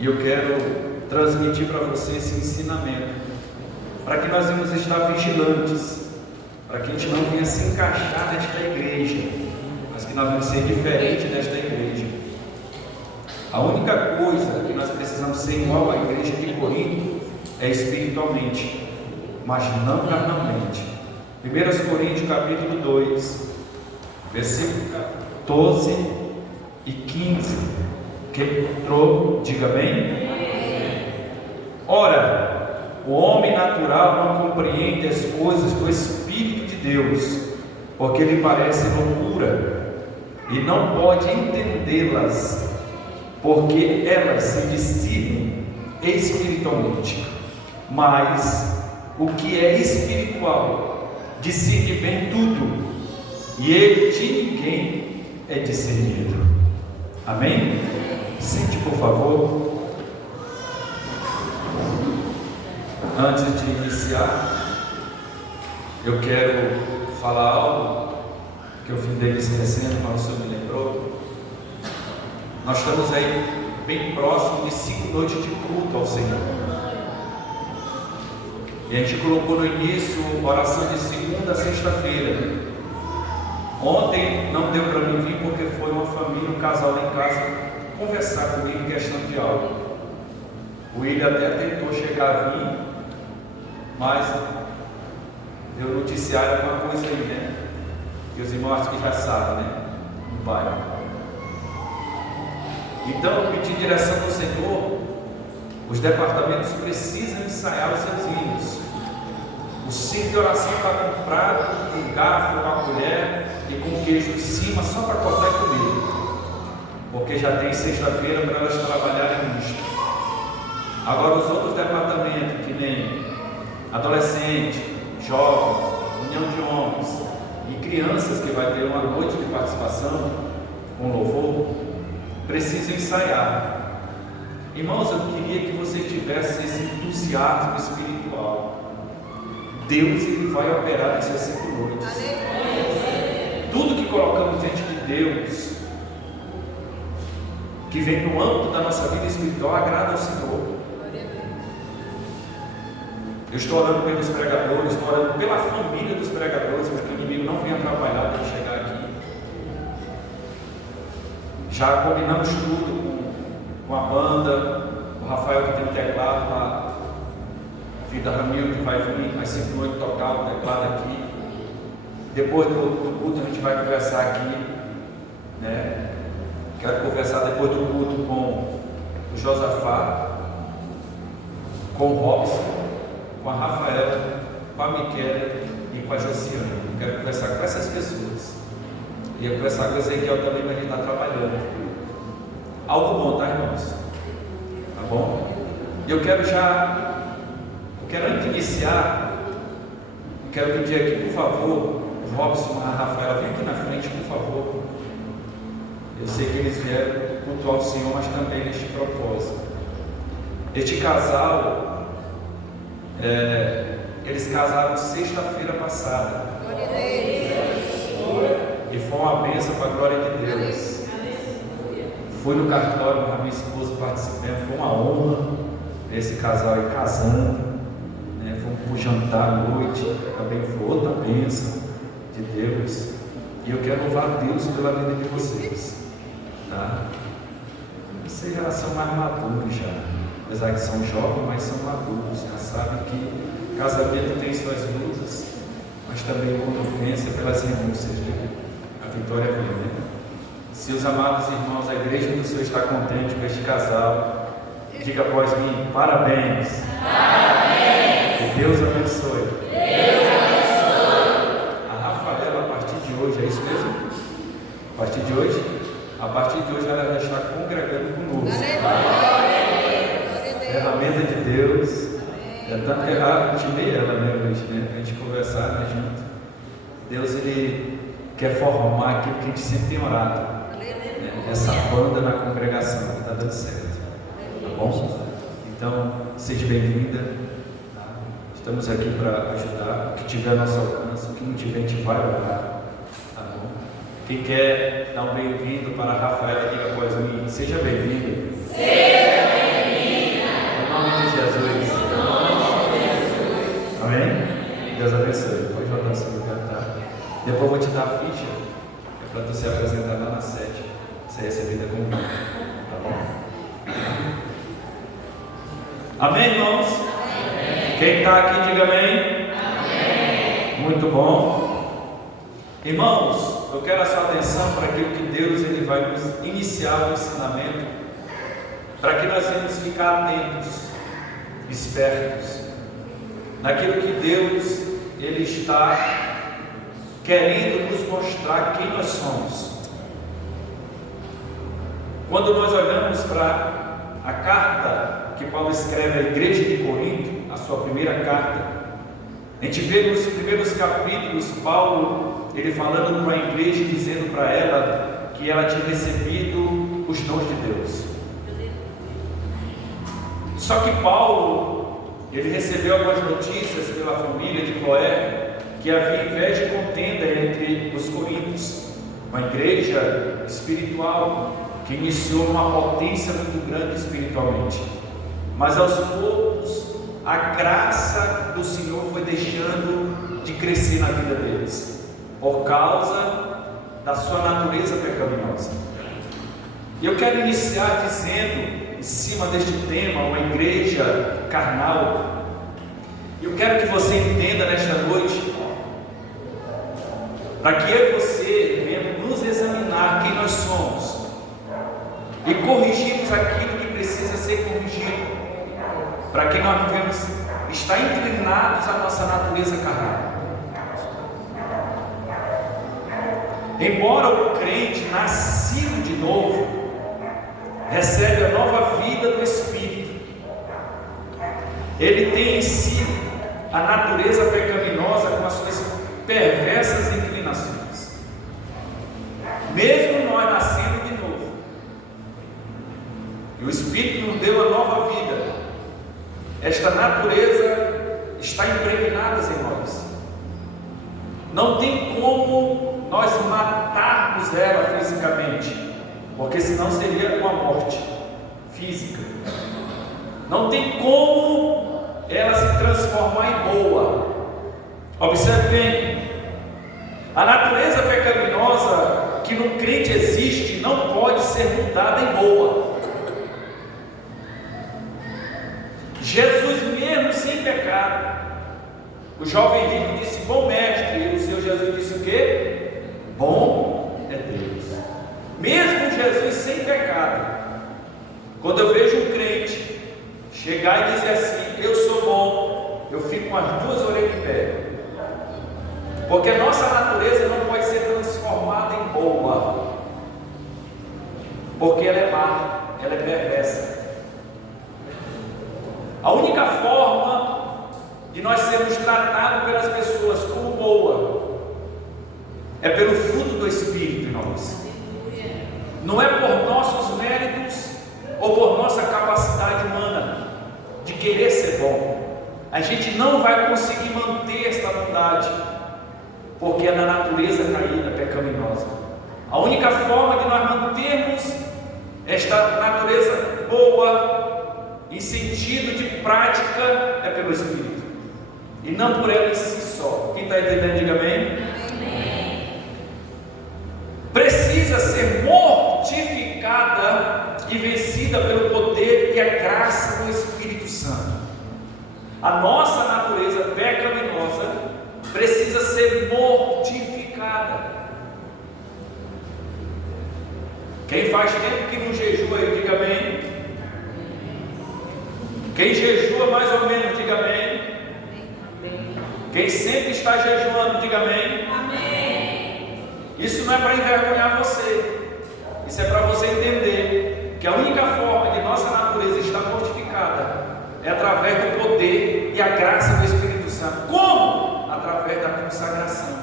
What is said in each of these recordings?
E eu quero transmitir para você esse ensinamento, para que nós venhamos estar vigilantes, para que a gente não venha se encaixar nesta igreja, mas que nós vamos ser diferente desta igreja. A única coisa que nós precisamos ser igual à igreja de Corinto é espiritualmente, mas não carnalmente. 1 Coríntios capítulo 2, versículo 14 e 15. Quem encontrou, diga bem. Ora, o homem natural não compreende as coisas do Espírito de Deus, porque lhe parece loucura, e não pode entendê-las, porque elas se discernem espiritualmente. Mas o que é espiritual discerne bem tudo, e ele de ninguém é discernido. Amém? Sente, por favor. Antes de iniciar, eu quero falar algo que eu findei esquecendo, mas o Senhor me lembrou. Nós estamos aí bem próximo de 5 noites de culto ao Senhor. E a gente colocou no início oração de segunda a sexta-feira. Ontem não deu para mim vir porque foi uma família, um casal lá em casa conversar comigo em questão de algo. O William até tentou chegar a vir, mas deu noticiário alguma coisa aí, né? Que os irmãos que já sabem, né? No bairro. Então eu pedi direção do Senhor. Os departamentos precisam ensaiar os seus hinos. O cinto de oração está comprado com garfo, com a colher e com queijo em cima, só para cortar e comer, porque já tem sexta-feira para elas trabalharem nisto. Agora os outros departamentos, que nem adolescente, jovem, união de homens e crianças, que vai ter uma noite de participação com louvor, precisam ensaiar. Irmãos, eu queria que você tivesse esse entusiasmo espiritual. Deus, Ele vai operar nessas 5 noites. Tudo que colocamos diante de Deus, que vem no âmbito da nossa vida espiritual, agrada ao Senhor. Eu estou orando pelos pregadores, estou orando pela família dos pregadores, para que o inimigo não venha atrapalhar para chegar aqui. Já combinamos tudo com a banda, o Rafael que tem teclado, a Vida Ramiro que vai vir às 5 noites tocar o teclado aqui. Depois do culto a gente vai conversar aqui, né? Quero conversar depois do culto com o Josafá, com o Robson, com a Rafaela, com a Miquela e com a Josiane. Quero conversar com essas pessoas. E eu conversar com o Ezequiel também, para a gente estar trabalhando. Algo bom, tá, irmãos? Tá bom? E eu quero antes de iniciar, quero pedir aqui, por favor, o Robson, a Rafaela, vem aqui na frente, por favor. Eu sei que eles vieram cultuar o Senhor, mas também neste propósito. Este casal, eles casaram sexta-feira passada. E foi uma bênção para a glória de Deus. Fui no cartório com a minha esposa participando, foi uma honra ver esse casal aí casando, né? Fomos para o jantar à noite, também foi outra bênção de Deus. E eu quero louvar a Deus pela vida de vocês, tá? Vocês já são mais maduros já, apesar que são jovens, mas são maduros, já sabem que casamento tem suas lutas, mas também quando vence pelas renúncias, né? A vitória vem, né? Se os amados irmãos, a igreja do Senhor está contente com este casal, diga após mim, parabéns. Parabéns. Que Deus abençoe. Deus abençoe. A Rafaela, a partir de hoje, é isso mesmo? A partir de hoje? A partir de hoje ela já está congregando conosco. Ferramenta de Deus. É tanto que eu intimei ela, né, hoje, né? A gente conversar, né, junto. Deus, Ele quer formar aquilo que a gente sempre tem orado, né? Essa banda na congregação que está dando certo, tá bom? Então, seja bem-vinda, tá? Estamos aqui para ajudar, o que tiver ao nosso alcance, o que não tiver a gente vai orar, tá bom? Quem quer dar um bem-vindo para a Rafaela, diga após mim, seja bem-vindo. Seja bem-vindo. professor, pode voltar ao seu lugar, tá? Depois eu vou te dar a ficha, para tu se apresentar lá na sede, ser recebida comigo, tá bom? Amém, irmãos? Amém. Quem está aqui, diga amém. Amém. Muito bom. Irmãos, eu quero a sua atenção para aquilo que Deus ele vai nos iniciar o ensinamento, para que nós venhamos ficar atentos, espertos, naquilo que Deus ele está querendo nos mostrar quem nós somos. Quando nós olhamos para a carta que Paulo escreve à igreja de Corinto, a sua primeira carta, a gente vê nos primeiros capítulos Paulo ele falando para a igreja, dizendo para ela que ela tinha recebido os dons de Deus. Só que Paulo ele recebeu algumas notícias pela família de Cloé que havia inveja e contenda entre os coríntios, uma igreja espiritual que iniciou uma potência muito grande espiritualmente, mas aos poucos a graça do Senhor foi deixando de crescer na vida deles, por causa da sua natureza pecaminosa. E eu quero iniciar dizendo, em cima deste tema, uma igreja carnal. Eu quero que você entenda nesta noite, para que eu e você venhamos nos examinar quem nós somos e corrigirmos aquilo que precisa ser corrigido, para que nós não venhamos estar inclinados à nossa natureza carnal. Embora o crente nascido de novo recebe a nova vida do Espírito, ele tem em si a natureza pecaminosa com as suas perversas inclinações. Mesmo nós nascendo de novo, e o Espírito nos deu a nova vida, esta natureza está impregnada em nós. Não tem como nós matarmos ela fisicamente, porque senão seria uma morte física. Não tem como ela se transformar em boa. Observe bem, a natureza pecaminosa que no crente existe não pode ser mudada em boa. Jesus mesmo sem pecado, o jovem rico disse: bom mestre, e o Senhor Jesus disse o quê? Bom é Deus. Mesmo Jesus sem pecado, quando eu vejo um crente chegar e dizer assim: eu sou bom, eu fico com as duas orelhas em pé, porque nossa natureza não pode ser transformada em boa, porque ela é má, ela é perversa. A única forma de nós sermos tratados pelas pessoas como boa é pelo fruto do Espírito em nós. Não é por nossos méritos ou por nossa capacidade humana de querer ser bom. A gente não vai conseguir manter esta bondade, porque é na natureza caída, pecaminosa. A única forma de nós mantermos esta natureza boa, em sentido de prática, é pelo Espírito, e não por ela em si só. Quem está entendendo, diga amém. Amém. Precisa ser mortificada e vencida pelo poder e a graça do Espírito Santo. A nossa natureza pecaminosa precisa ser mortificada. Quem faz tempo que não jejua, diga amém. Quem jejua mais ou menos, diga amém. Quem sempre está jejuando, diga amém. Amém. Isso não é para envergonhar você, isso é para você entender que a única forma de nossa natureza estar mortificada é através do poder e a graça do Espírito Santo. Como? Através da consagração,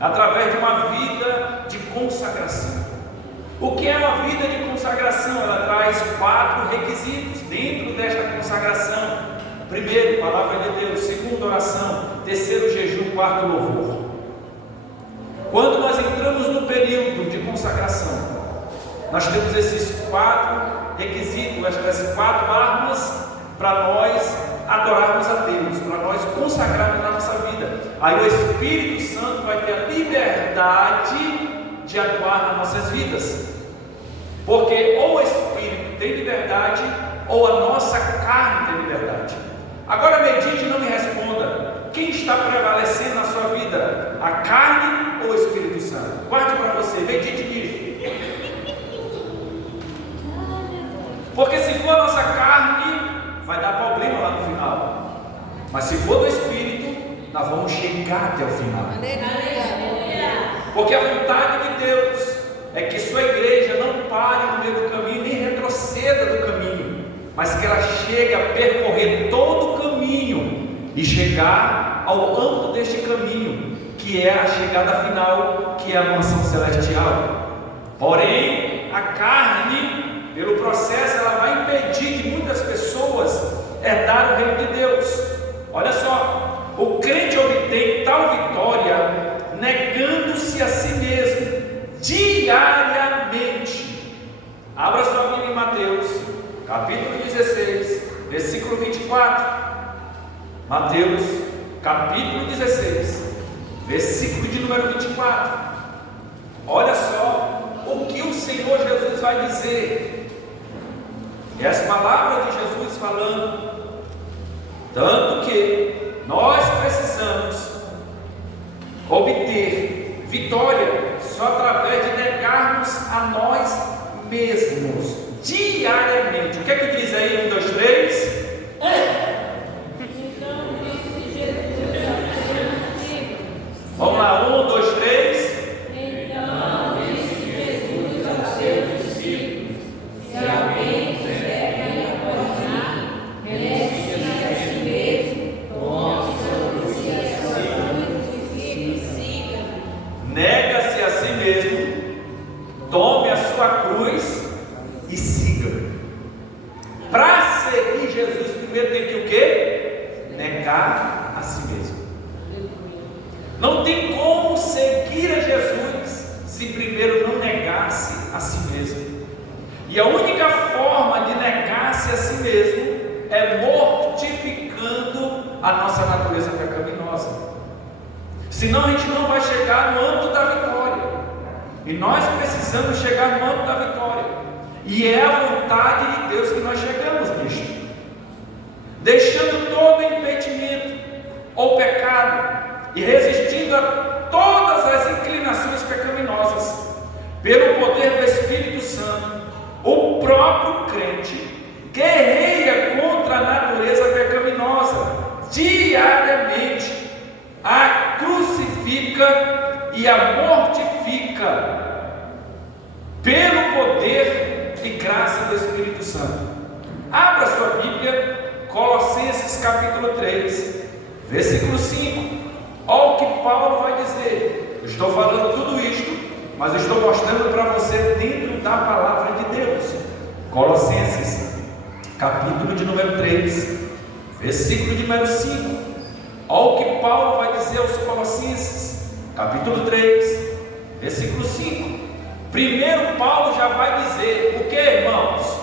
através de uma vida de consagração. O que é uma vida de consagração? Ela traz 4 requisitos dentro desta consagração. Primeiro, palavra de Deus. Segundo, oração. Terceiro, jejum. Quarto, louvor. Quando nós entramos no período de consagração, nós temos esses 4 requisitos, essas 4 armas para nós adorarmos a Deus, para nós consagrado na nossa vida. Aí o Espírito Santo vai ter a liberdade de atuar nas nossas vidas, porque ou o Espírito tem liberdade, ou a nossa carne tem liberdade. Agora medite e não me responda: quem está prevalecendo na sua vida, a carne ou o Espírito Santo? Guarde para você, medite nisso. Porque se for a nossa carne, vai dar problema lá no final. Mas se for do Espírito, nós vamos chegar até o final. Porque a vontade de Deus é que sua igreja não pare no meio do caminho, nem retroceda do caminho, mas que ela chegue a percorrer todo o caminho e chegar ao âmbito deste caminho, que é a chegada final, que é a mansão celestial. Porém, a carne, pelo processo, ela vai impedir de muitas pessoas herdar o reino de Deus. Olha só, o crente obtém tal vitória negando-se a si mesmo diariamente. Abra sua Bíblia em Mateus, capítulo 16, versículo 24. Mateus, capítulo 16, versículo de número 24. Olha só o que o Senhor Jesus vai dizer. E as palavras de Jesus falando: tanto que nós precisamos obter vitória só através de negarmos a nós mesmos diariamente. O que é que diz aí? 1, 2, 3. Vamos lá, 1, 2, 3. Então disse Jesus aos seus discípulos: se alguém quiser vir após mim, negue-se a si mesmo, tome sobre si a sua cruz e siga-me. Nega-se a si mesmo, tome a sua cruz e siga. Para seguir Jesus, primeiro tem que o quê? Negar a si mesmo. Não tem como seguir a Jesus se primeiro não negar-se a si mesmo. E a única forma de negar-se a si mesmo é mortificando a nossa natureza pecaminosa. Senão a gente não vai chegar no âmbito da vitória. E nós precisamos chegar no âmbito da vitória. E é a vontade de Deus que nós chegamos nisto. Deixando todo impedimento ou pecado e resistindo a todas as inclinações pecaminosas, pelo poder do Espírito Santo, o próprio crente guerreia contra a natureza pecaminosa diariamente, a crucifica e a mortifica pelo poder e graça do Espírito Santo. Abra sua Bíblia, Colossenses capítulo 3, versículo 5. Olha o que Paulo vai dizer. Eu estou falando tudo isto, mas eu estou mostrando para você dentro da palavra de Deus. Colossenses capítulo de número 3, versículo de número 5. Olha o que Paulo vai dizer aos Colossenses, capítulo 3, versículo 5. Primeiro Paulo já vai dizer o que, irmãos?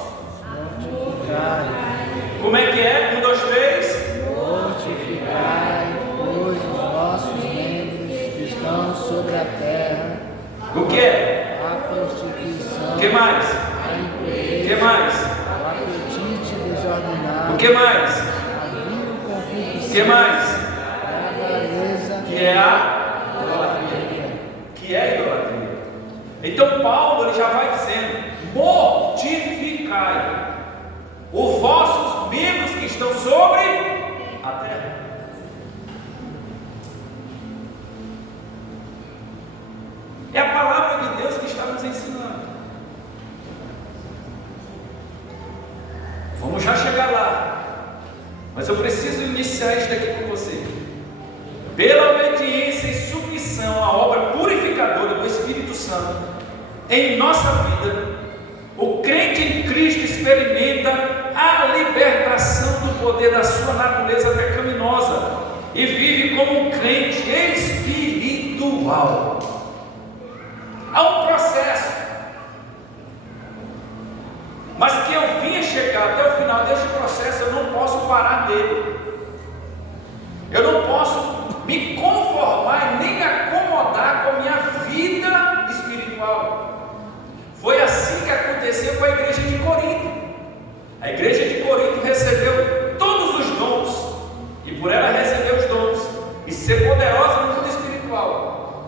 Como é que é? 1, 2, 3. Mortificai, pois, os vossos membros que estão sobre a terra. O que é? A prostituição. O que mais? A impureza. O que mais? O apetite desordenado. O que mais? A vil concupiscência. O que mais? A avareza. Que é a idolatria. Que é a idolatria. Então Paulo ele já vai dizendo: mortificai os vossos membros que estão sobre a terra. É a palavra de Deus que está nos ensinando. Vamos já chegar lá, mas eu preciso iniciar isso daqui com você. Pela obediência e submissão à obra purificadora do Espírito Santo em nossa vida, o crente em Cristo experimenta a libertação do poder da sua natureza pecaminosa e vive como um crente espiritual. Há um processo, mas que eu vinha chegar até o final deste processo, eu não posso parar dele. Eu não posso me conformar e nem me acomodar com a minha vida espiritual. Foi assim que aconteceu com a igreja de Corinto. A igreja de Corinto recebeu todos os dons, e por ela receber os dons e ser poderosa no mundo espiritual,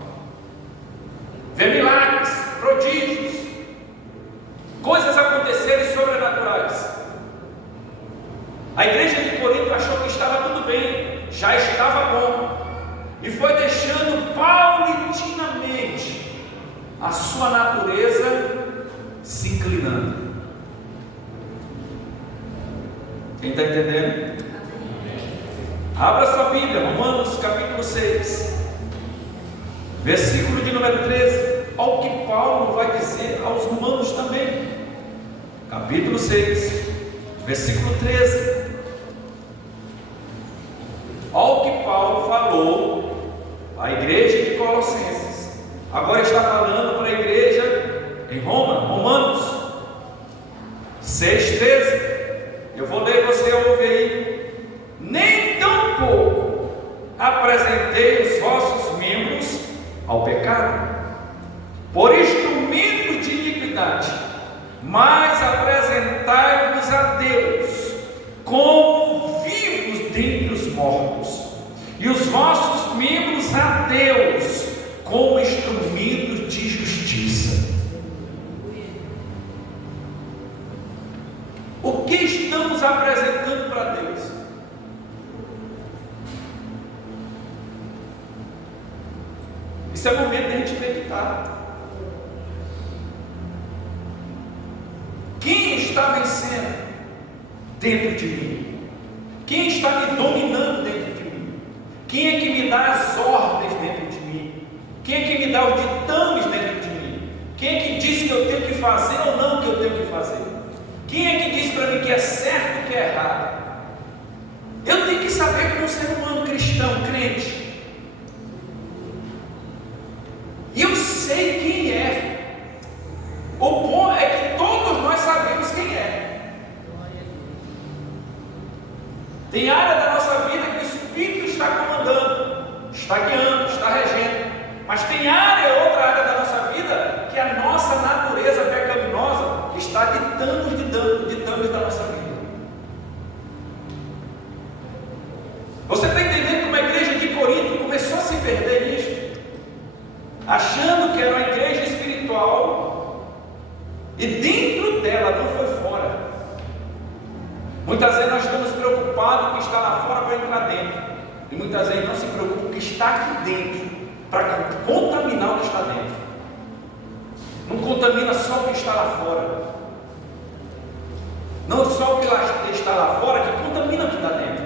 ver milagres, prodígios, coisas acontecerem sobrenaturais. A igreja de Corinto achou que estava tudo bem, já estava bom, e foi deixando paulatinamente a sua natureza se inclinando. Quem está entendendo? Abra sua Bíblia, Romanos capítulo 6, versículo de número 13. Olha o que Paulo vai dizer aos romanos também. Capítulo 6, versículo 13. Olha o que Paulo falou à igreja de Colossenses. Agora está falando para a igreja em Roma, Romanos 6,13. Eu vou ler, você ouve aí. Nem tão pouco apresentei os vossos membros ao pecado, por instrumento de iniquidade, mas apresentai-vos a Deus como vivos dentre os mortos, e os vossos membros a Deus como instrumentos de justiça. O que estamos apresentando para Deus? Isso é momento de a gente meditar. Quem está vencendo dentro de mim? Quem está me dominando dentro de mim? Quem é que me dá as ordens dentro de mim? Quem é que me dá os ditames dentro de mim? Quem é que diz que eu tenho que fazer ou não que eu tenho que fazer? Quem é que diz para mim que é certo e que é errado? Eu tenho que saber como ser humano cristão, crente. E eu sei quem é. O bom é que todos nós sabemos quem é. Tem área da nossa vida que o Espírito está comandando, está guiando, está regendo. Mas tem outra área da nossa vida que a nossa natureza pecaminosa está ditando os ditames da nossa vida. Você está entendendo como a igreja de Corinto começou a se perder nisto? Achando que era uma igreja espiritual, e dentro dela, não foi fora. Muitas vezes nós estamos preocupados com o que está lá fora para entrar dentro, e muitas vezes não se preocupa com o que está aqui dentro, para contaminar o que está dentro. Não contamina só o que está lá fora, não só o que está lá fora que contamina o que está dentro.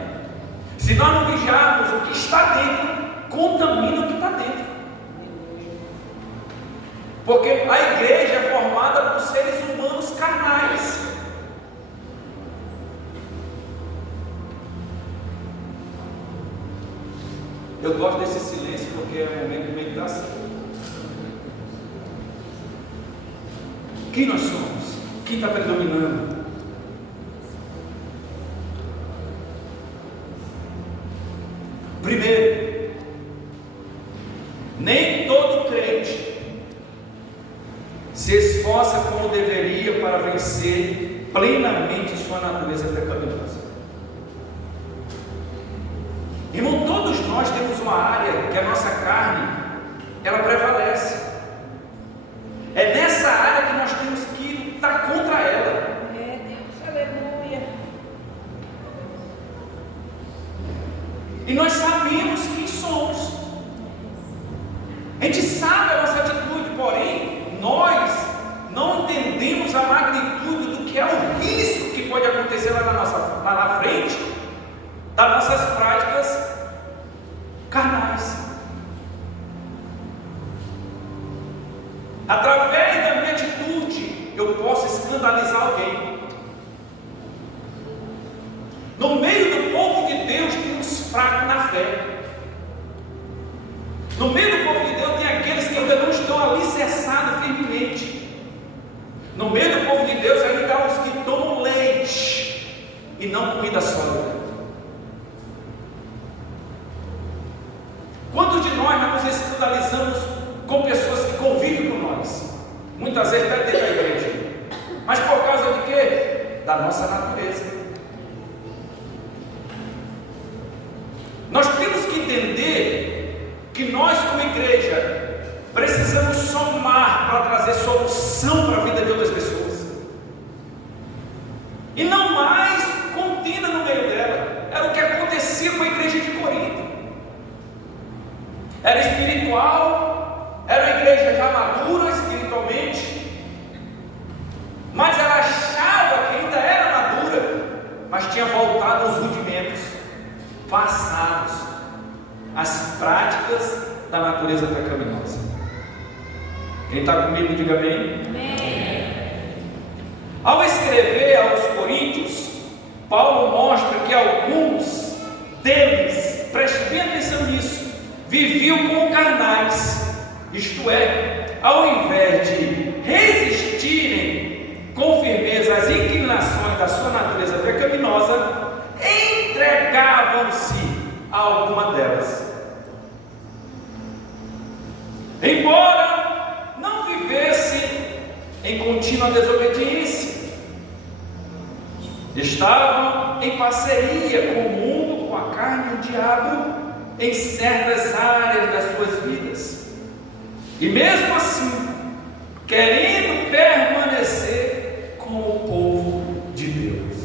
Se nós não vigiarmos o que está dentro, contamina o que está dentro. Porque a igreja é formada por seres humanos carnais. Eu gosto desse silêncio porque é um momento de meditação. Quem nós somos? Quem está predominando? Primeiro, nem todo crente se esforça como deveria para vencer plenamente sua natureza pecaminosa. Irmão, todos nós temos uma área que a nossa carne, ela prevalece. É nessa área que nós temos que lutar contra ela. É, Deus, aleluia. E nós sabemos quem somos. A gente sabe a nossa atitude, porém, nós não entendemos a magnitude do que é o risco que pode acontecer lá na frente das nossas práticas carnais. Através da minha atitude, eu posso escandalizar alguém. No meio do povo de Deus tem uns fracos na fé. No meio do povo de Deus tem aqueles que ainda não estão alicerçados firmemente. No meio do povo de Deus ainda há os que tomam leite e não comida sólida. muitas vezes até dentro da igreja. Mas por causa de quê? Da nossa natureza. Nós temos que entender que nós, como igreja, precisamos somar para trazer solução para a vida de outras pessoas, e não mais contenda no meio dela. Era o que acontecia com a igreja de Corinto. Era espiritual, era uma igreja já madura espiritualmente, mas ela achava que ainda era madura, mas tinha voltado aos rudimentos passados, às práticas da natureza pecaminosa. Quem está comigo, diga amém. Amém. Ao escrever aos Coríntios, Paulo mostra que alguns deles, preste bem atenção nisso, viviam como carnais, isto é, ao invés de resistirem com firmeza às inclinações da sua natureza pecaminosa, entregavam-se a alguma delas. Embora não vivessem em contínua desobediência, estavam em parceria com o mundo, com a carne e o diabo, em certas áreas das suas vidas, e mesmo assim, querendo permanecer como o povo de Deus.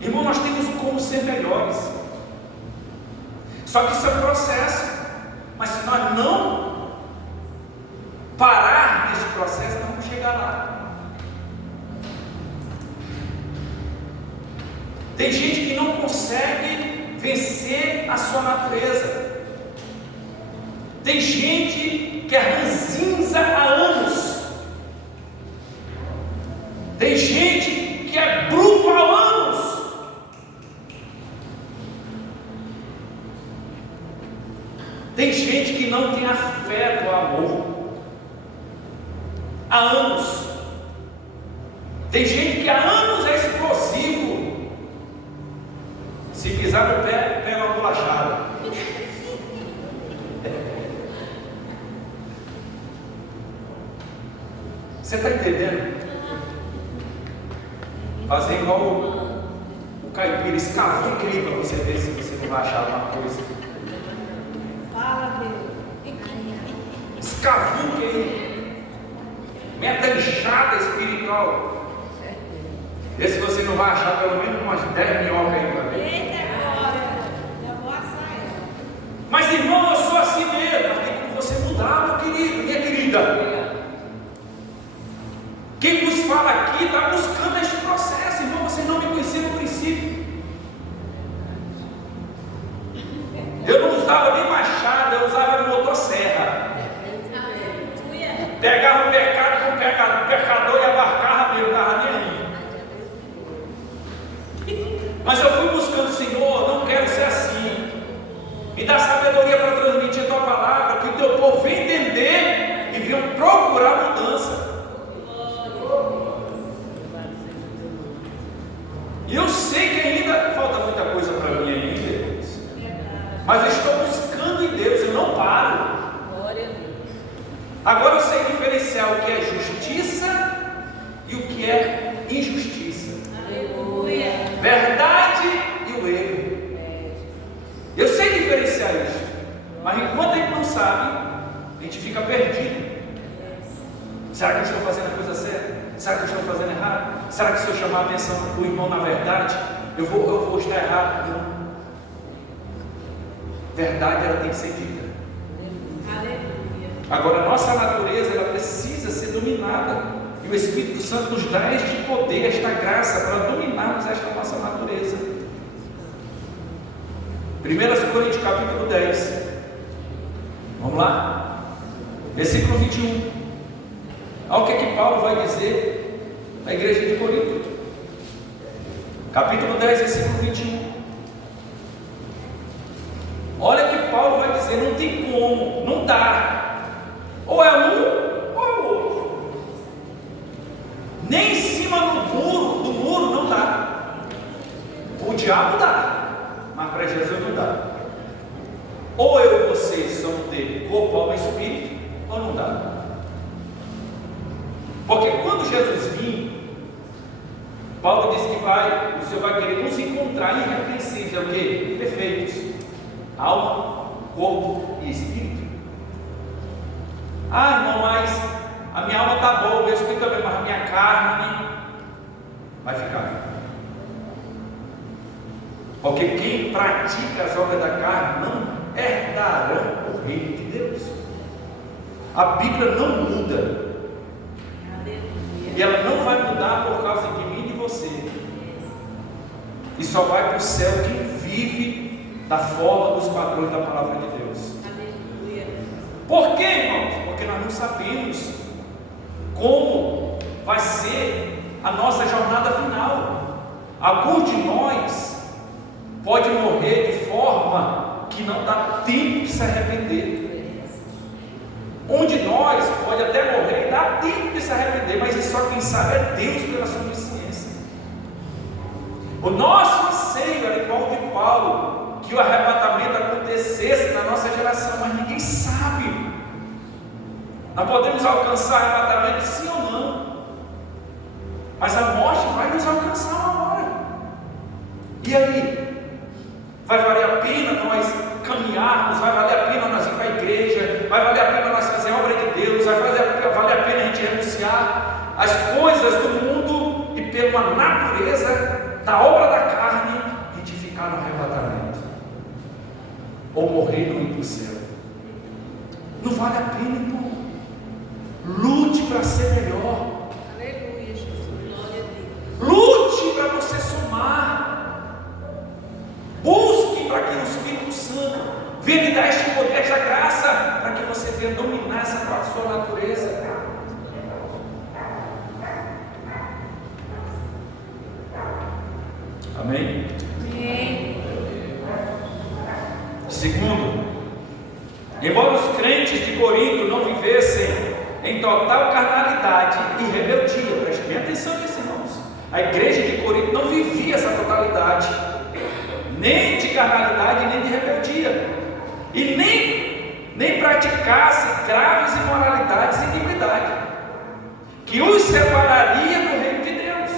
Irmão, nós temos como ser melhores, só que isso é um processo. Mas se nós não parar nesse processo, nós vamos chegar lá. Tem gente que não consegue vencer a sua natureza. Tem gente que é ranzinza há anos. Tem gente que é bruto há anos. Tem gente que não tem afeto, amor, há anos. Tem gente que há anos é explosivo. Se pisar no pé, pega uma bolachada. Você está entendendo? Fazer igual o caipira, escavuque aí para você ver se você não vai achar alguma coisa. Fala, Deus. Escavuque aí, meta inchada espiritual. Vê se você não vai achar pelo menos umas 10 minhocas aí para ver. Eita, agora. Eu vou assar ela. Mas irmão, eu sou assim mesmo. Mas tem como você mudar, meu querido, minha querida. Quem vos fala aqui está buscando este processo. Irmão, vocês não me conheciam no princípio. Eu não usava nem machado, eu usava motosserra. Pegava o pecado com o pecador e abarcava mesmo, não estava nem aí. Mas eu fui buscando, Senhor, não quero ser assim. Me dá sabedoria para transmitir a tua palavra, que o teu povo venha entender e venham procurar mudança. E eu sei que ainda falta muita coisa para mim ainda, irmãos. Mas eu estou buscando em Deus, eu não paro. Agora eu sei diferenciar o que é justiça e o que é injustiça. Aleluia. Verdade e o erro. Eu sei diferenciar isso. Mas enquanto a gente não sabe, a gente fica perdido. Será que eu estou fazendo a coisa certa? Será que eu estou fazendo errado? Será que se eu chamar a atenção do irmão na verdade, eu vou estar errado? Não. Verdade, ela tem que ser dita. Aleluia. Agora, a nossa natureza, ela precisa ser dominada. E o Espírito Santo nos dá este poder, esta graça para dominarmos esta nossa natureza. 1 Coríntios capítulo 10. Vamos lá? Versículo 21. Olha o que é que Paulo vai dizer à igreja de Corinto. Capítulo 10, versículo 21. Olha o que Paulo vai dizer, não tem como, não dá. Ou é um, ou é o outro. Nem em cima do muro não dá. O diabo dá, mas para Jesus não dá. Ou eu e vocês somos dele, corpo, alma e espírito, ou não dá? Porque quando Jesus vir, Paulo diz que o Senhor vai querer nos encontrar irrepreensíveis, é o quê? Perfeitos, alma, corpo e espírito. Ah, irmão, mas a minha alma está boa, o meu espírito também, mas a minha carne vai ficar. Porque quem pratica as obras da carne não herdarão o reino de Deus. A Bíblia não muda. E ela não vai mudar por causa de mim e de você. E só vai para o céu quem vive da forma dos padrões da palavra de Deus. Por quê, irmãos? Porque nós não sabemos como vai ser a nossa jornada final. Alguns de nós podem morrer de forma que não dá tempo de se arrepender. Um de nós pode até morrer e dá tempo de se arrepender, mas só quem sabe é Deus pela sua onisciência. O nosso anseio era igual ao de Paulo, que o arrebatamento acontecesse na nossa geração, mas ninguém sabe. Nós podemos alcançar arrebatamento sim ou não, mas a morte vai nos alcançar uma hora. E aí? Vai valer a pena nós caminharmos? Vai valer a pena nós ir para a igreja? Vai valer a pena nós fazer a obra de Deus? Vai valer a pena a gente renunciar às coisas do mundo e pela natureza da obra da carne a gente ficar no arrebatamento? Ou morrer e não ir para o céu? Não vale a pena, irmão. Lute para ser melhor. Aleluia, Jesus. Glória a Deus. Lute para você somar. Busque para que o Espírito Santo venha lhe dar este poder, esta graça, para que você venha dominar essa sua natureza. Amém? Amém. Segundo, embora os crentes de Corinto não vivessem em total carnalidade e rebeldia, preste bem atenção nisso, irmãos. A igreja de Corinto não vivia essa totalidade, nem de carnalidade, nem de rebeldia, e nem praticasse graves imoralidades e iniquidade, que os separaria do reino de Deus.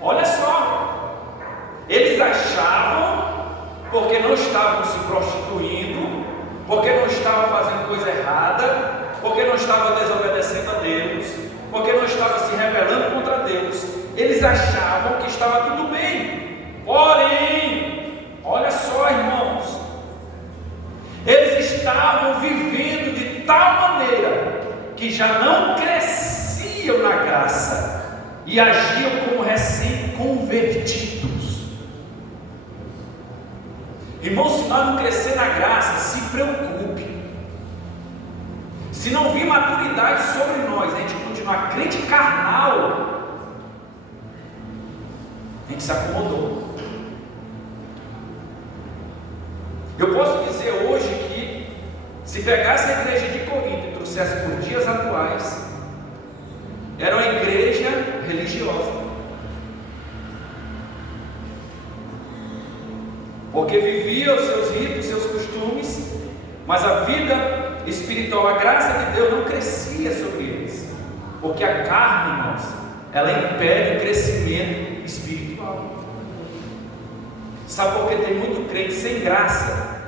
Olha só, eles achavam, porque não estavam se prostituindo, porque não estavam fazendo coisa errada, porque não estavam desobedecendo a Deus, porque não estavam se rebelando contra Deus, eles achavam que estava tudo bem. Porém, olha só, irmãos, eles estavam vivendo de tal maneira que já não cresciam na graça e agiam como recém-convertidos. Irmãos, se nós não crescer na graça, se preocupe. Se não vir maturidade sobre nós, a gente continuar crente carnal, a gente se acomodou. Eu posso dizer hoje que, se pegasse a igreja de Corinto e trouxesse por dias atuais, era uma igreja religiosa, porque vivia os seus ritos, os seus costumes, mas a vida espiritual, a graça de Deus não crescia sobre eles, porque a carne, irmãos, ela impede o crescimento espiritual. Sabe por que tem muito crente sem graça?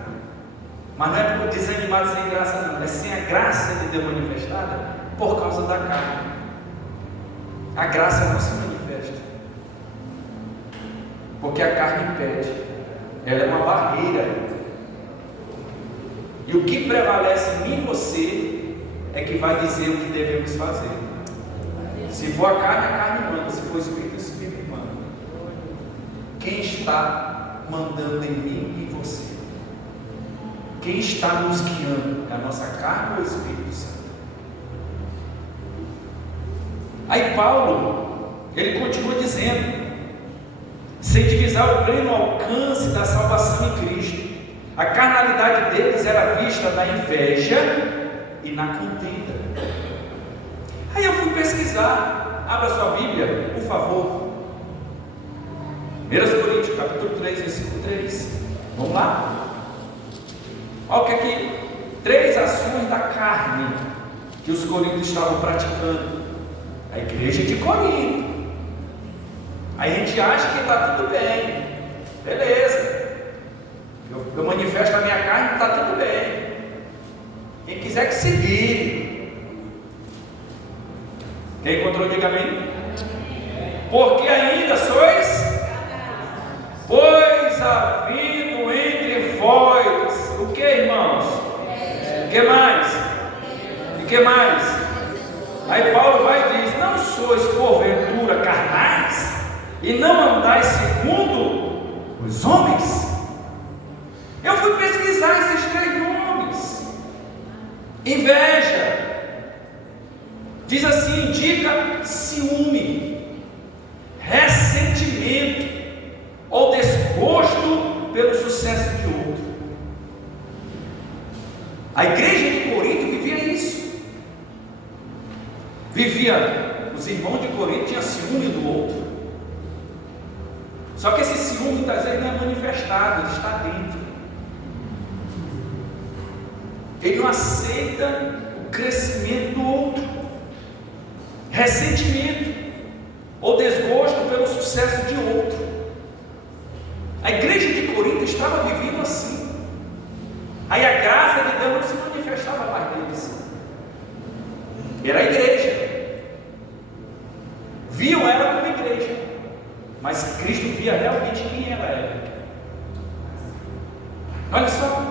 Mas não é por desanimado sem graça, não, é sem a graça de Deus manifestada por causa da carne. A graça não se manifesta, porque a carne impede, ela é uma barreira. E o que prevalece em mim e você é que vai dizer o que devemos fazer. Se for a carne manda. Se for o Espírito manda. Quem está mandando em mim e em você? Quem está nos guiando? É a nossa carne ou o Espírito Santo? Aí Paulo, ele continua dizendo, sem divisar o pleno alcance da salvação em Cristo. A carnalidade deles era vista na inveja e na contenda. Aí eu fui pesquisar. Abra sua Bíblia, por favor. 1 Coríntios, capítulo 3, versículo 3. Vamos lá? Olha o que 3 ações da carne que os coríntios estavam praticando. A igreja de Corinto. Aí a gente acha que está tudo bem, beleza, eu manifesto a minha carne, está tudo bem, quem quiser que se vire. Quem encontrou, diga amém. Porque ainda sois, pois havido entre vós, o que, irmãos? O que mais? O que mais? Aí Paulo vai e diz: não sois porventura carnais, e não andais segundo os homens? Eu fui pesquisar esses 3 nomes. Inveja, diz assim, indica ciúme, ressentimento ou desgosto pelo sucesso de outro. A igreja de Corinto vivia isso. Os irmãos de Corinto tinham ciúme do outro. Só que esse ciúme muitas vezes não é manifestado, ele está dentro. Ele não aceita o crescimento do outro. Ressentimento ou desgosto pelo sucesso de outro. A igreja de Corinto estava vivendo assim. Aí a graça de Deus não se manifestava mais deles. Era a igreja. Viam ela como igreja, mas Cristo via realmente quem ela era. Olha só,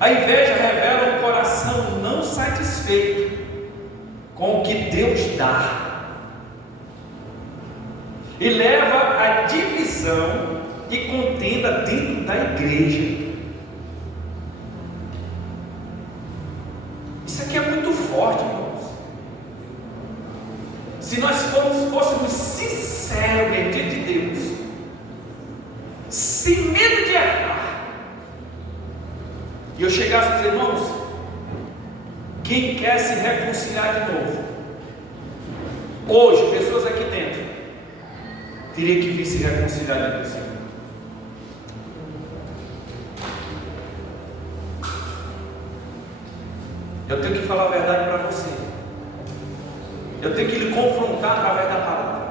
a inveja revela um coração não satisfeito com o que Deus dá e leva à divisão e contenda dentro da igreja. Isso aqui é muito forte, irmãos. Se nós fôssemos sinceros diante de Deus, sem medo de errar, e eu chegasse a dizer: irmãos, quem quer se reconciliar de novo, hoje, pessoas aqui dentro, teria que vir se reconciliar diante do Senhor. Eu tenho que falar a verdade para você. Eu tenho que lhe confrontar através da palavra.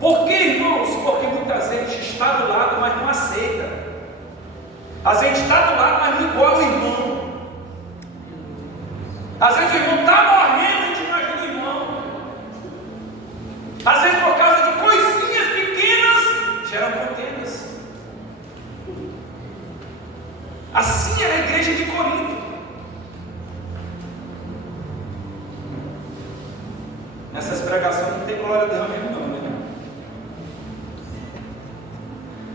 Por que, irmãos? Porque muitas vezes a gente está do lado, mas não aceita. Às vezes está do lado, mas não iguala o irmão. Às vezes o irmão está morrendo e te ajuda o irmão. Às vezes por causa de coisinhas pequenas geram contendas. Assim era a igreja de Corinto. Nessas pregações não tem glória a Deus mesmo não, né?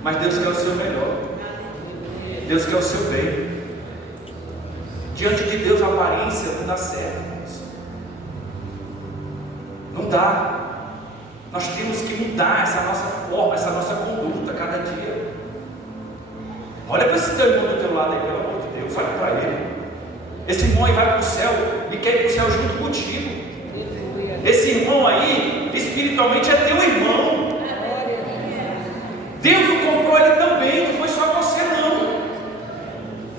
Mas Deus quer o seu melhor. Deus quer o seu bem. Diante de Deus a aparência não dá certo. Não dá. Nós temos que mudar essa nossa forma, essa nossa conduta cada dia. Olha para esse teu irmão do teu lado aí, pelo amor de Deus, olha para ele. Esse irmão aí vai para o céu e quer ir para o céu junto contigo. Esse irmão aí, espiritualmente, é teu irmão. Deus o comprou ele também, não foi só você não.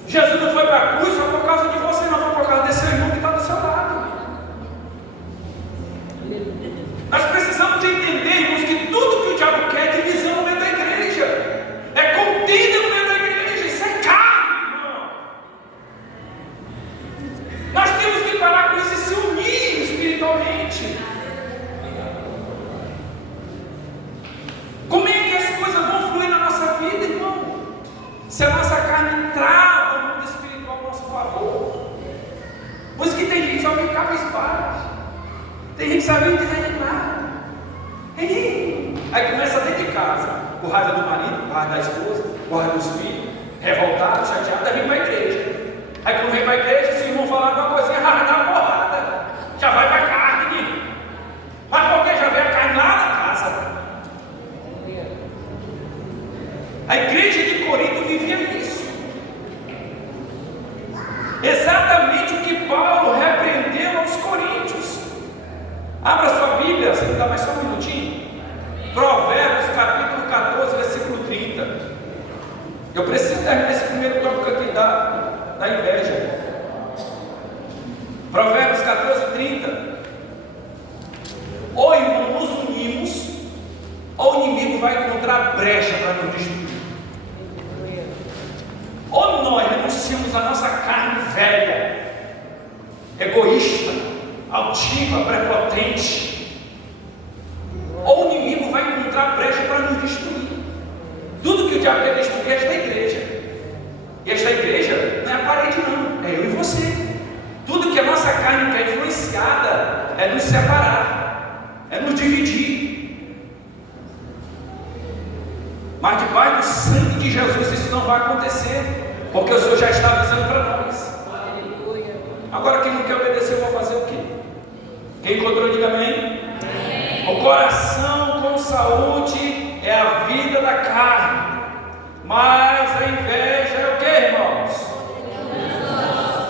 Jesus não foi para a cruz só por causa de você, não, foi por causa desse irmão que está do seu lado. Nós precisamos entender, irmãos, que tudo que o diabo quer é divisão no meio da igreja, é contenda no meio da igreja, isso é carne, irmão. Nós temos que parar com isso e se unir espiritualmente. Como é que as coisas vão fluir na nossa vida, irmão? Se a nossa carne trava o mundo espiritual ao nosso favor. Por isso que tem gente que só fica cabisbaixo. Tem gente que sabe desanimar. Aí começa dentro de casa, com raiva do marido, com raiva da esposa, com raiva dos filhos, revoltado, chateado, aí vem para a igreja. Aí quando vem para a igreja, se o irmão falar alguma coisinha, vai dar uma porrada. Já vai para a carne. Mas por que já vem a carne lá na casa? A igreja de Corinto vivia isso. Exatamente o que Paulo repreendeu aos coríntios. Abra sua Bíblia, você me dá mais só um minutinho. Provérbios capítulo 14, versículo 30. Eu preciso terminar esse primeiro tópico aqui da inveja. Provérbios 14:30. Ou irmão, nos unimos, ou o inimigo vai encontrar brecha para nos destruir. Ou nós renunciamos a nossa carne velha, egoísta, altiva, prepotente, ou o inimigo vai encontrar brecha para nos destruir. Tudo que o diabo quer destruir é esta igreja. E esta igreja não é a parede, não, é eu e você. Tudo que a nossa carne quer influenciada é nos separar, é nos dividir. Mas debaixo do sangue de Jesus isso não vai acontecer, porque o Senhor já está avisando para nós. Agora quem não quer obedecer, eu vou fazer o quê? Quem encontrou, diga amém. O coração com saúde é a vida da carne, mas a inveja é o que, irmãos?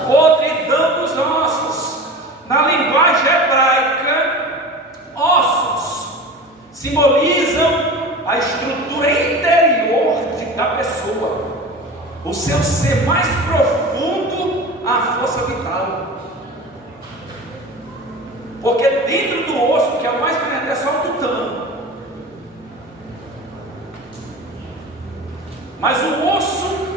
Podridão dos ossos. Na linguagem hebraica, ossos simbolizam a estrutura interior da pessoa, o seu ser mais profundo, a força vital. Porque dentro do osso, que é o mais pequeno, é só o tutano. Mas o osso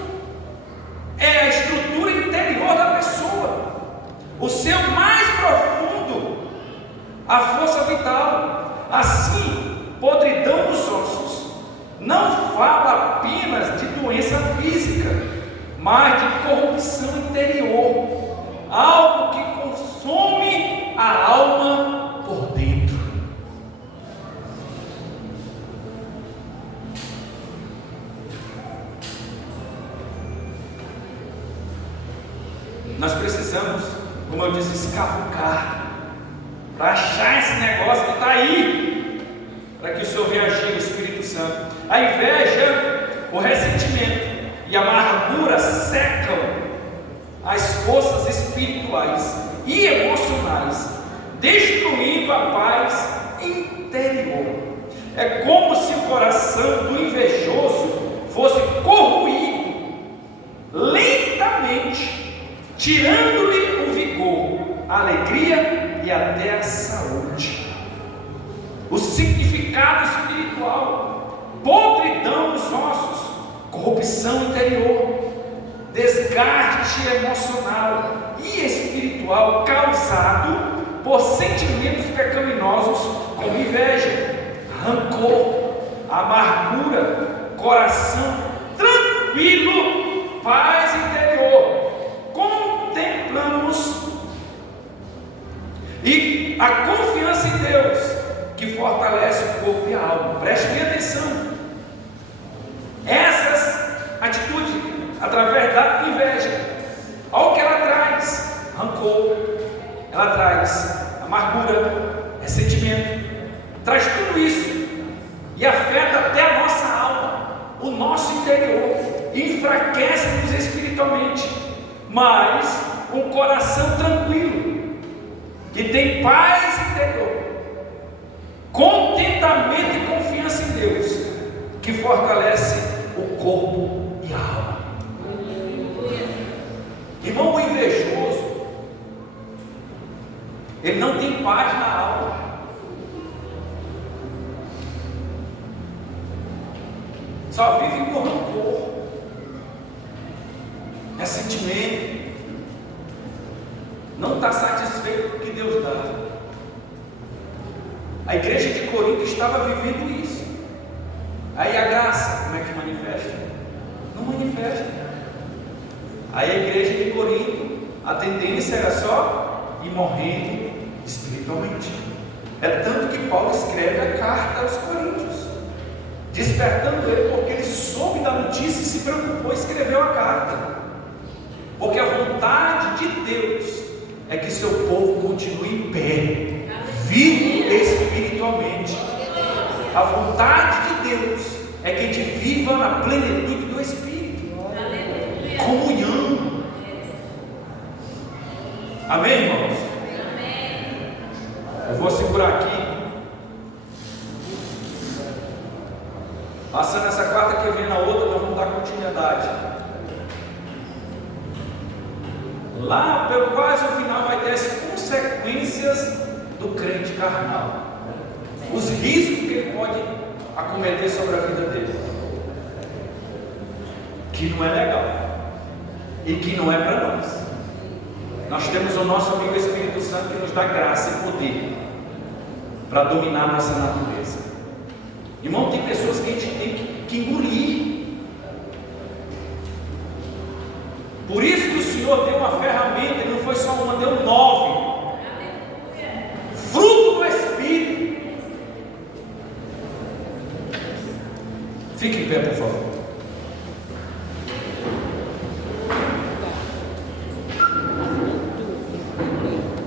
é a estrutura interior da pessoa, o seu mais profundo, a força vital. Assim, podridão dos ossos não fala apenas de doença física, mas de corrupção interior, algo que consome a alma por dentro. Nós precisamos, como eu disse, escavucar para achar esse negócio que está aí, para que o Senhor venha agir, o Espírito Santo. A inveja, o ressentimento e a amargura secam as forças espirituais e emocionais, destruindo a paz interior. É como se o coração do invejoso fosse corroído lentamente, tirando-lhe o vigor, a alegria e até a saúde. O significado espiritual: podridão nos ossos, corrupção interior, desgaste emocional e espiritual causado por sentimentos pecaminosos como inveja, rancor, amargura, coração tranquilo, paz interior. Contemplamos e a confiança em Deus que fortalece o corpo e a alma. Preste bem atenção. Essas atitudes, através da inveja, olha o que ela traz: rancor, ela traz amargura, ressentimento, traz tudo isso e afeta até a nossa alma, o nosso interior, e enfraquece-nos espiritualmente. Mas um coração tranquilo, que tem paz interior, contentamento e confiança em Deus, que fortalece o corpo e a alma. Irmão, o invejoso, ele não tem paz na alma. Só vive com rancor, ressentimento, não está satisfeito com o que Deus dá. A igreja de Corinto estava vivendo isso. Aí a graça, como é que manifesta? Não manifesta. Aí a igreja de Corinto, a tendência era só ir morrendo espiritualmente. É tanto que Paulo escreve a carta aos Coríntios, despertando ele, porque ele soube da notícia e se preocupou e escreveu a carta. Porque a vontade de Deus é que seu povo continue em pé, vivo espiritualmente. A vontade de Deus é que a gente viva na plenitude do Espírito, comunhão. Amém, irmãos? Eu vou segurar aqui. Passando essa quarta que vem na outra, nós vamos dar continuidade. Lá, pelo quase o final, vai ter as consequências do crente carnal, os riscos que ele pode acometer sobre a vida dele, que não é legal e que não é para nós. Nós temos o nosso amigo Espírito Santo que nos dá graça e poder para dominar a nossa natureza. Irmão, tem pessoas que a gente tem que engolir. Por isso que o Senhor deu uma ferramenta, Ele não foi só uma, deu 9. Fruto do Espírito. Fique em pé, por favor.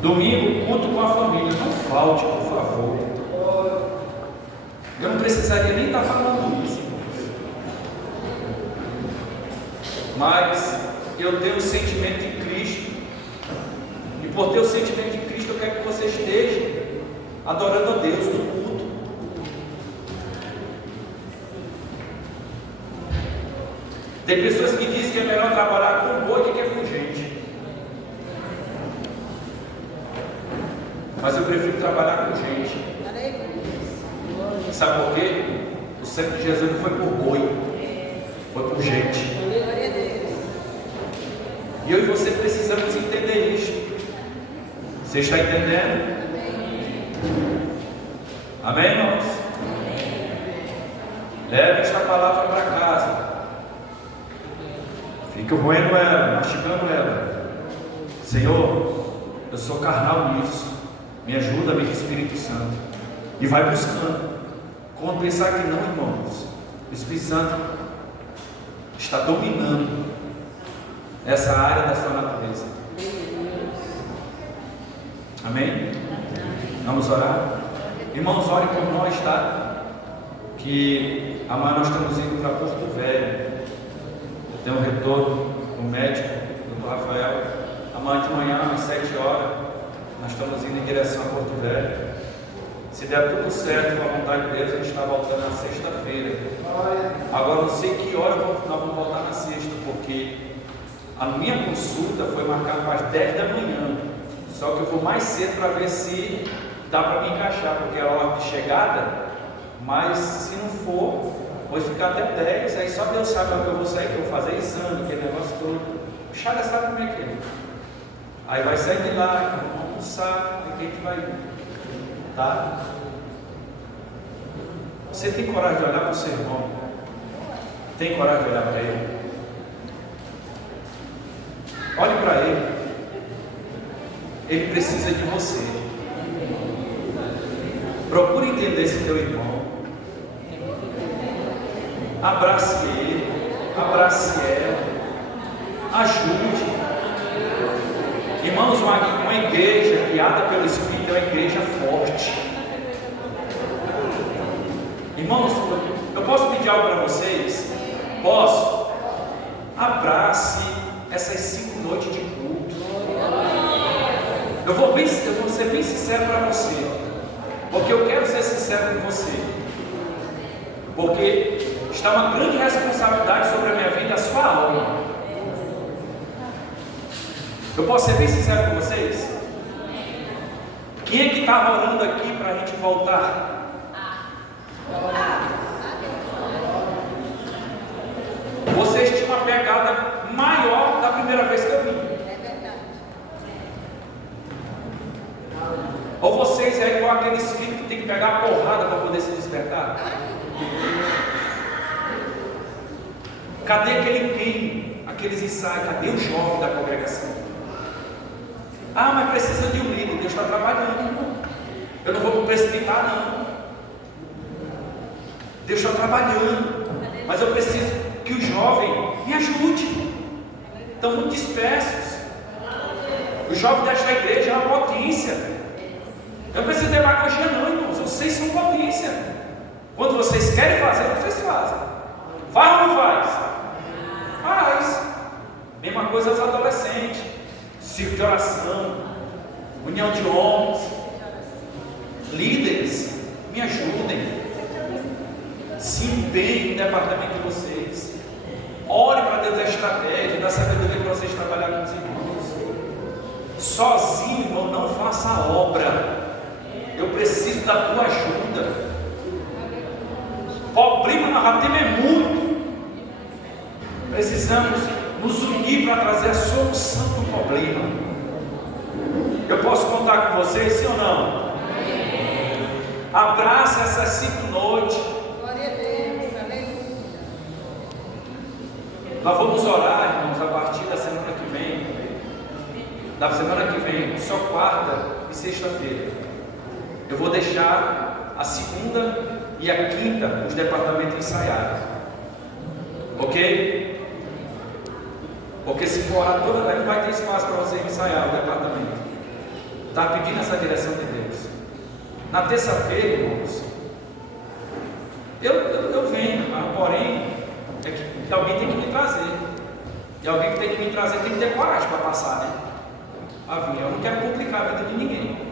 Domingo, culto com a família. Não falte, por favor. Eu não precisaria nem estar falando isso, mas eu tenho o sentimento de Cristo, e por ter o sentimento de Cristo, eu quero que você esteja adorando a Deus no culto. Tem pessoas que dizem que é melhor trabalhar com boi do que com gente, mas eu prefiro trabalhar com gente. Sabe por quê? O sangue de Jesus não foi por boi, foi por gente. E eu e você precisamos entender isso. Você está entendendo? Amém, irmãos? Leve esta palavra para casa. Fica roendo ela, mastigando ela. Senhor, eu sou carnal nisso. Me ajuda, meu Espírito Santo. E vai buscando. Quando pensar que não, irmãos, o Espírito Santo está dominando essa área da sua natureza. Amém? Vamos orar? Irmãos, orem por nós, tá? Que amanhã nós estamos indo para Porto Velho. Eu tenho um retorno do médico, do Rafael. Amanhã de manhã, às 7 horas, nós estamos indo em direção a Porto Velho. Se der tudo certo, com a vontade de Deus, a gente está voltando na sexta-feira. Agora não sei que hora nós vamos voltar na sexta, porque a minha consulta foi marcada para as 10 da manhã. Só que eu vou mais cedo para ver se dá para me encaixar, porque é a hora de chegada. Mas se não for, vou ficar até 10. Aí só Deus sabe quando eu vou sair, que eu vou fazer exame, aquele negócio todo. O Chaga sabe como é que é. Aí vai sair de lá, vamos almoçar, e quem que vai ir? Tá? Você tem coragem de olhar para o seu irmão? Tem coragem de olhar para ele? Olhe para ele. Ele precisa de você. Procure entender esse teu irmão. Abrace ele, abrace ela, ajude. Irmãos, uma igreja guiada pelo Espírito é uma igreja forte. Irmãos, eu posso pedir algo para vocês? Posso? Abrace essas 5 noites de culto. Eu vou ser bem sincero para você, porque eu quero ser sincero com você, porque está uma grande responsabilidade sobre a minha vida, a sua alma. Eu posso ser bem sincero com vocês? Quem é que estava orando aqui para a gente voltar? Vocês tinham uma pegada maior da primeira vez que eu vim. Ou vocês é igual aqueles filhos que tem que pegar a porrada para poder se despertar? Cadê aquele quem? Aqueles ensaios? Cadê o jovem da congregação? Ah, mas precisa de um líder. Deus está trabalhando, irmão. Eu não vou me precipitar, não. Deus está trabalhando, mas eu preciso que o jovem me ajude. Estão muito dispersos. O jovem desta igreja é uma potência. Eu não preciso de demagogia, não, irmãos. Vocês são potência. Quando vocês querem fazer, vocês fazem. Faz ou não faz? Faz. Mesma coisa aos adolescentes. Círculo de oração, união de homens, líderes, me ajudem, se empenhem no departamento de vocês, batemos é muito. Precisamos nos unir para trazer a solução do problema. Eu posso contar com vocês, sim ou não? Abraça essas 5 noites. Glória a Deus, aleluia. Nós vamos orar, irmãos, a partir da semana que vem. Da semana que vem, só quarta e sexta-feira. Eu vou deixar a segunda e a quinta os departamentos ensaiados. Ok? Porque se for orar toda noite, vai ter espaço para você ensaiar o departamento. Está pedindo essa direção de Deus. Na terça-feira, irmãos, eu venho, mas porém, é que alguém tem que me trazer. E alguém que tem que me trazer tem que ter coragem para passar, né? Eu não quero complicar a vida de ninguém.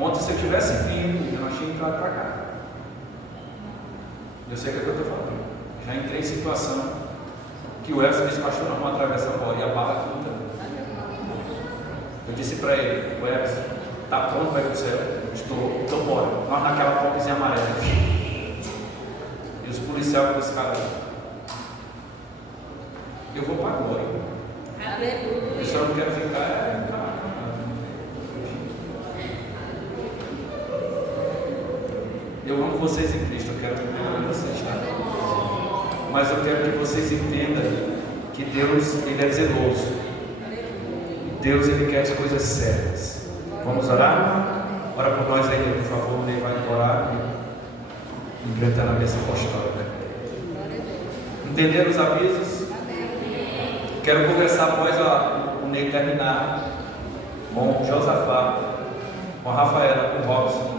Ontem, se eu tivesse vindo, eu não tinha entrado para cá. Eu sei o que eu estou falando. Já entrei em situação que o Elson disse: pastor, nós vamos atravessar a bola e a bala aqui não está. Eu disse para ele: o Elson, está pronto para ir para o céu? Estou, então bora. Nós naquela pontezinha amarela. E os policiais com os caras: eu vou para agora. Eu só não quero ficar. Eu amo vocês em Cristo, eu quero que vocês, tá? Mas eu quero que vocês entendam que Deus, Ele é zeloso. Deus, Ele quer as coisas certas. Vamos orar? Ora por nós aí, por favor, Ele vai orar e enfrentando a mesa apostólica. Entenderam os avisos? Quero conversar após o Ney terminar com o Josafá, com a Rafaela, com o Robson,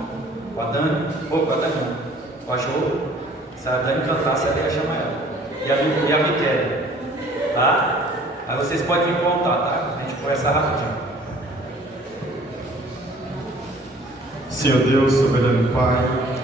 com a Dani, com a Dani não, com a Jo. Se a Dani cantasse, ela ia chamar ela. E a Miquel, tá? Aí vocês podem vir contar, tá? A gente conversa rapidinho. Senhor Deus, soberano Pai,